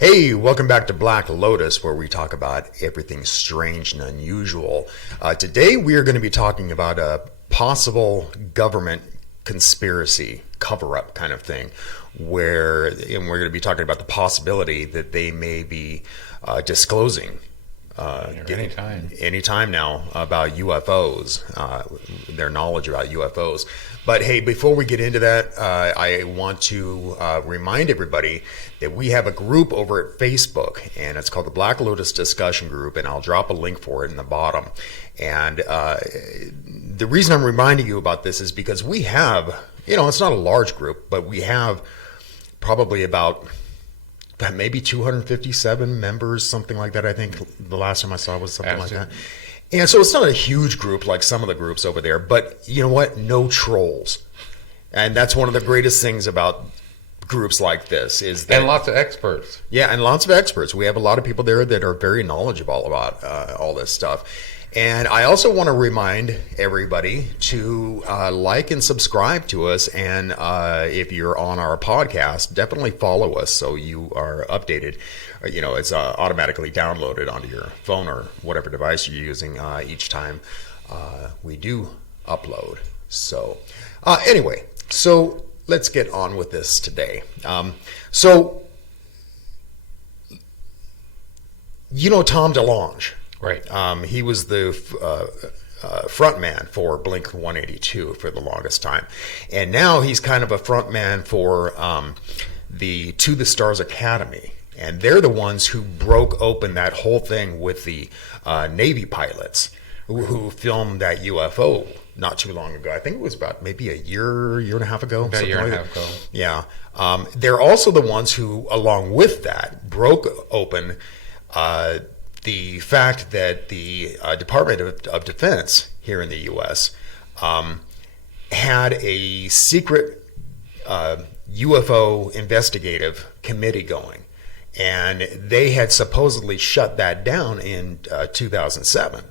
Hey, welcome back to Black Lotus, where we talk about everything strange and unusual. Today we are going to be talking about a possible government conspiracy cover-up kind of thing, and we're going to be talking about the possibility that they may be disclosing anytime now about UFOs, their knowledge about UFOs. But hey, before we get into that, I want to remind everybody that we have a group over at Facebook, and it's called the Black Lotus Discussion Group, and I'll drop a link for it in the bottom. And the reason I'm reminding you about this is because we have, it's not a large group, but we have probably about maybe 257 members, something like that. I think the last time I saw was something like that. And so it's not a huge group like some of the groups over there, but you know what? No trolls. And that's one of the greatest things about groups like this is that... And lots of experts. Yeah, and lots of experts. We have a lot of people there that are very knowledgeable about all this stuff. And I also want to remind everybody to like and subscribe to us. And if you're on our podcast, definitely follow us so you are updated. It's automatically downloaded onto your phone or whatever device you're using each time we do upload. So anyway, so let's get on with this today. Tom DeLonge. Right. He was the front man for Blink-182 for the longest time. And now he's kind of a front man for the To the Stars Academy. And they're the ones who broke open that whole thing with the Navy pilots who filmed that UFO not too long ago. I think it was about maybe a year and a half ago. About a year and a half ago. Yeah. They're also the ones who, along with that, broke open the fact that the Department of Defense here in the U.S. Had a secret UFO investigative committee going, and they had supposedly shut that down in 2007. I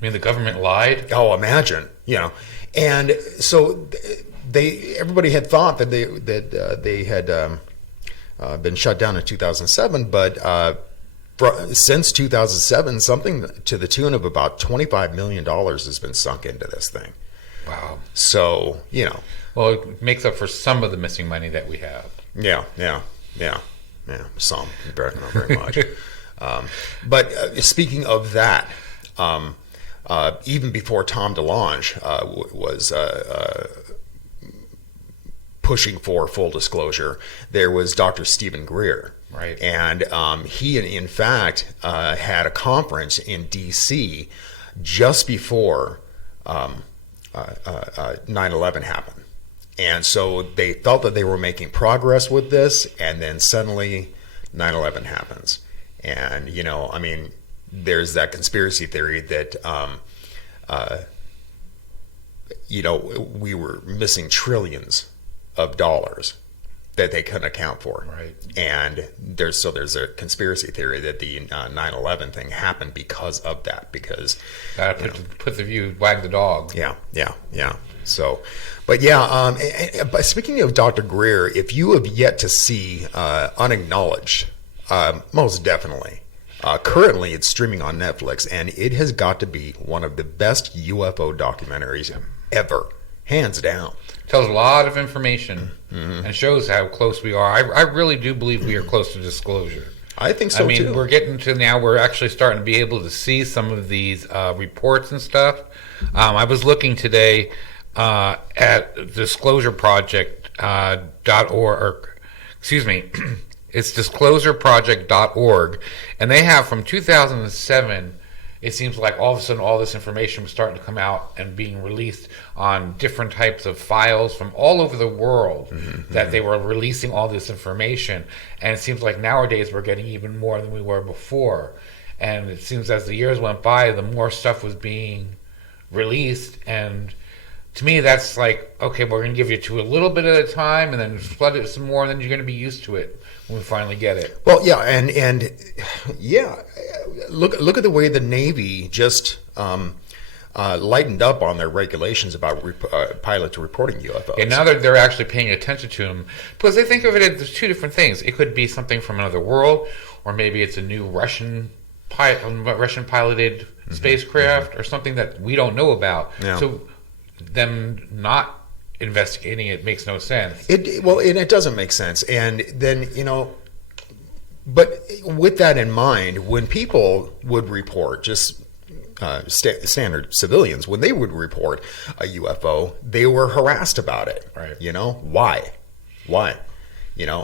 mean, the government lied? Oh, imagine, And so everybody had thought that they had been shut down in 2007, but since 2007, something to the tune of about $25 million has been sunk into this thing. Wow. So, Well, it makes up for some of the missing money that we have. Yeah. Some, not very much. But speaking of that, even before Tom DeLonge was pushing for full disclosure, there was Dr. Stephen Greer. Right. And he, in fact, had a conference in D.C. just before 9/11 happened. And so they felt that they were making progress with this, and then suddenly 9/11 happens. And, there's that conspiracy theory that, we were missing trillions of dollars that they couldn't account for. Right. And there's a conspiracy theory that the 9/11 thing happened because of that, because put the view, wag the dog. Yeah. So, but but speaking of Dr. Greer, if you have yet to see Unacknowledged, most definitely. Currently, it's streaming on Netflix, and it has got to be one of the best UFO documentaries ever, hands down. Tells a lot of information and shows how close we are. I really do believe we are close to disclosure. I think so, too. We're getting to now, we're actually starting to be able to see some of these reports and stuff. I was looking today at disclosureproject.org, it's disclosureproject.org, and they have from 2007, it seems like all of a sudden all this information was starting to come out and being released on different types of files from all over the world, that they were releasing all this information. And it seems like nowadays we're getting even more than we were before. And it seems as the years went by, the more stuff was being released. And to me, that's like, okay, we're going to give you to a little bit at a time and then flood it some more, and then you're going to be used to it when we finally get it. Well, yeah, and look at the way the Navy just lightened up on their regulations about pilots reporting UFOs. And now they're actually paying attention to them because they think of it as two different things. It could be something from another world, or maybe it's a new Russian piloted spacecraft, or something that we don't know about. Yeah. So them not investigating it makes no sense. And it doesn't make sense. And then, but with that in mind, when people would report, just standard civilians, when they would report a UFO, they were harassed about it. Right. Why?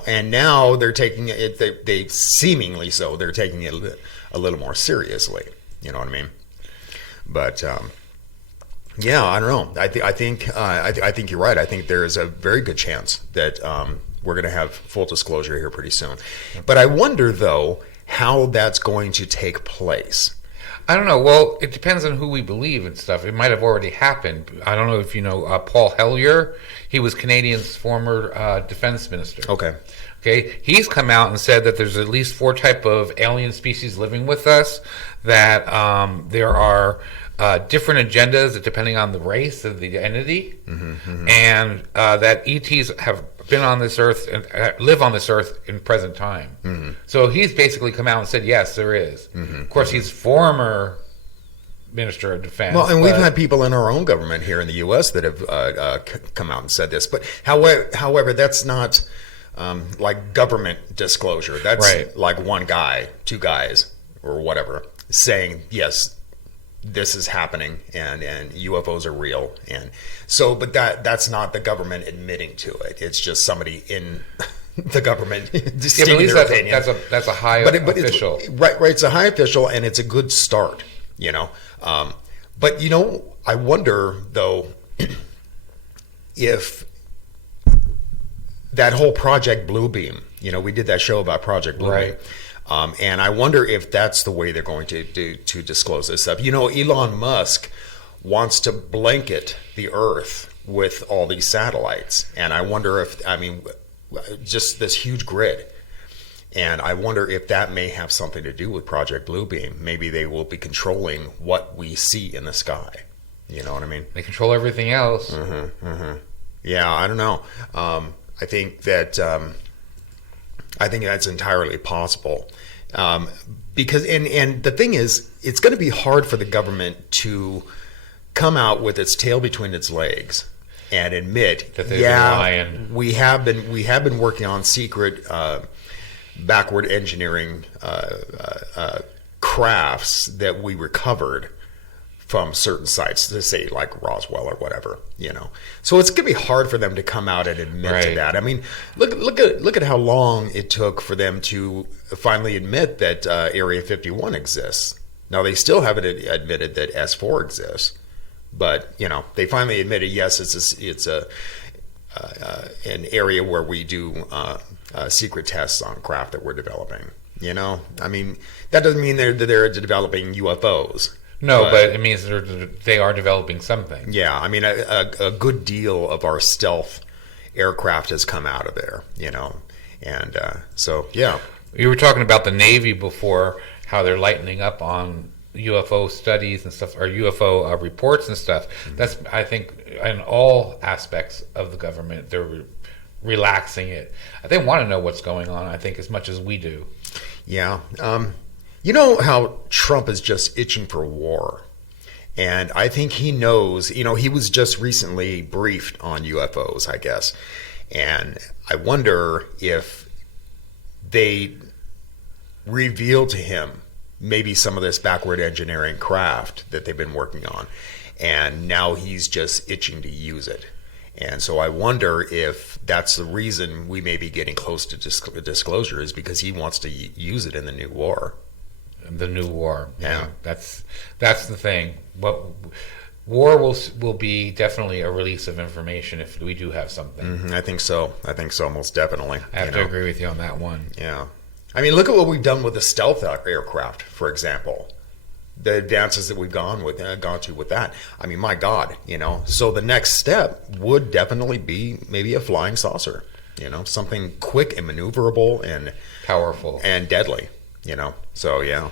And now they're taking it, they seemingly so, they're taking it a little more seriously. You know what I mean? But, yeah, I don't know. I think you're right. I think there is a very good chance that we're going to have full disclosure here pretty soon. But I wonder, though, how that's going to take place. I don't know. Well, it depends on who we believe and stuff. It might have already happened. I don't know if you know Paul Hellyer. He was Canadian's former defense minister. Okay. He's come out and said that there's at least 4 type of alien species living with us, that there are different agendas depending on the race of the entity, and that ETs have been on this earth and live on this earth in present time. So he's basically come out and said, yes, there is. Of course, he's former Minister of Defense. Well, and we've had people in our own government here in the U.S. that have come out and said this. But however, that's not like government disclosure. That's right. Like one guy, 2 guys, or whatever, saying, yes, this is happening, and UFOs are real. And so, but that's not the government admitting to it. It's just somebody in the government stating their opinion. That's a high official. Right. It's a high official, and it's a good start, But, I wonder, though, if that whole Project Bluebeam, we did that show about Project Bluebeam. Right. And I wonder if that's the way they're going to disclose this stuff. Elon Musk wants to blanket the Earth with all these satellites. And I wonder just this huge grid. And I wonder if that may have something to do with Project Bluebeam. Maybe they will be controlling what we see in the sky. You know what I mean? They control everything else. Yeah, I don't know. I think that's entirely possible. Because and the thing is, it's going to be hard for the government to come out with its tail between its legs and admit that they're lying. we have been working on secret backward engineering crafts that we recovered from certain sites, to say like Roswell or whatever, So it's gonna be hard for them to come out and admit to that. I mean, look at how long it took for them to finally admit that Area 51 exists. Now they still haven't admitted that S4 exists, but they finally admitted, yes, it's an area where we do secret tests on craft that we're developing. I mean, that doesn't mean they're developing UFOs. No, but it means they are developing something. Yeah, I mean, a good deal of our stealth aircraft has come out of there, and so, yeah. You were talking about the Navy before, how they're lightening up on UFO studies and stuff, or UFO reports and stuff. That's, I think, in all aspects of the government, they're relaxing it. They want to know what's going on, I think, as much as we do. Yeah. You know how Trump is just itching for war. And I think he knows, he was just recently briefed on UFOs, I guess. And I wonder if they reveal to him maybe some of this backward engineering craft that they've been working on. And now he's just itching to use it. And so I wonder if that's the reason we may be getting close to disclosure, is because he wants to use it in the new war. The new war. Yeah. That's the thing. But war will be definitely a release of information if we do have something. I think so, most definitely. I have to agree with you on that one. Yeah. I mean, look at what we've done with the stealth aircraft, for example. The advances that we've gone to with that. I mean, my God, So the next step would definitely be maybe a flying saucer, something quick and maneuverable and powerful and deadly, So yeah.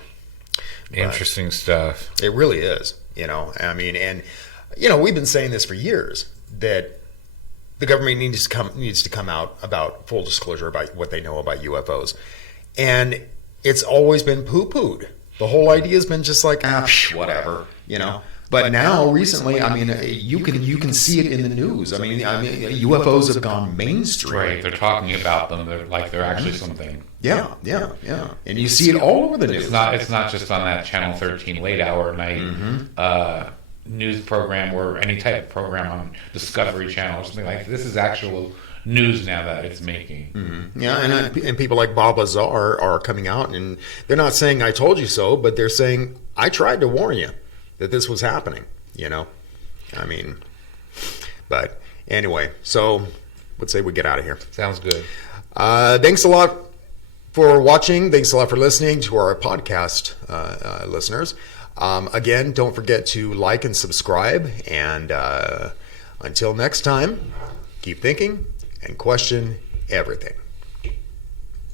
Interesting stuff. It really is. I mean, and we've been saying this for years, that the government needs to come out about full disclosure about what they know about UFOs, and it's always been poo-pooed. The whole idea has been just like, whatever, But now, recently, I mean, you can see it in the news. I mean, UFOs have gone mainstream. Right, they're talking about them. They're actually something. Yeah. And you see it all over the news. It's not just on that Channel 13 late hour night news program or any type of program on Discovery Channel or something like that. This is actual news now that it's making. Mm-hmm. Yeah, and people like Bob Lazar are coming out, and they're not saying "I told you so," but they're saying "I tried to warn you that this was happening." I mean, but anyway, so let's say we get out of here. Sounds good. Thanks a lot for watching. Thanks a lot for listening to our podcast, listeners. Again, don't forget to like and subscribe. And until next time, keep thinking and question everything.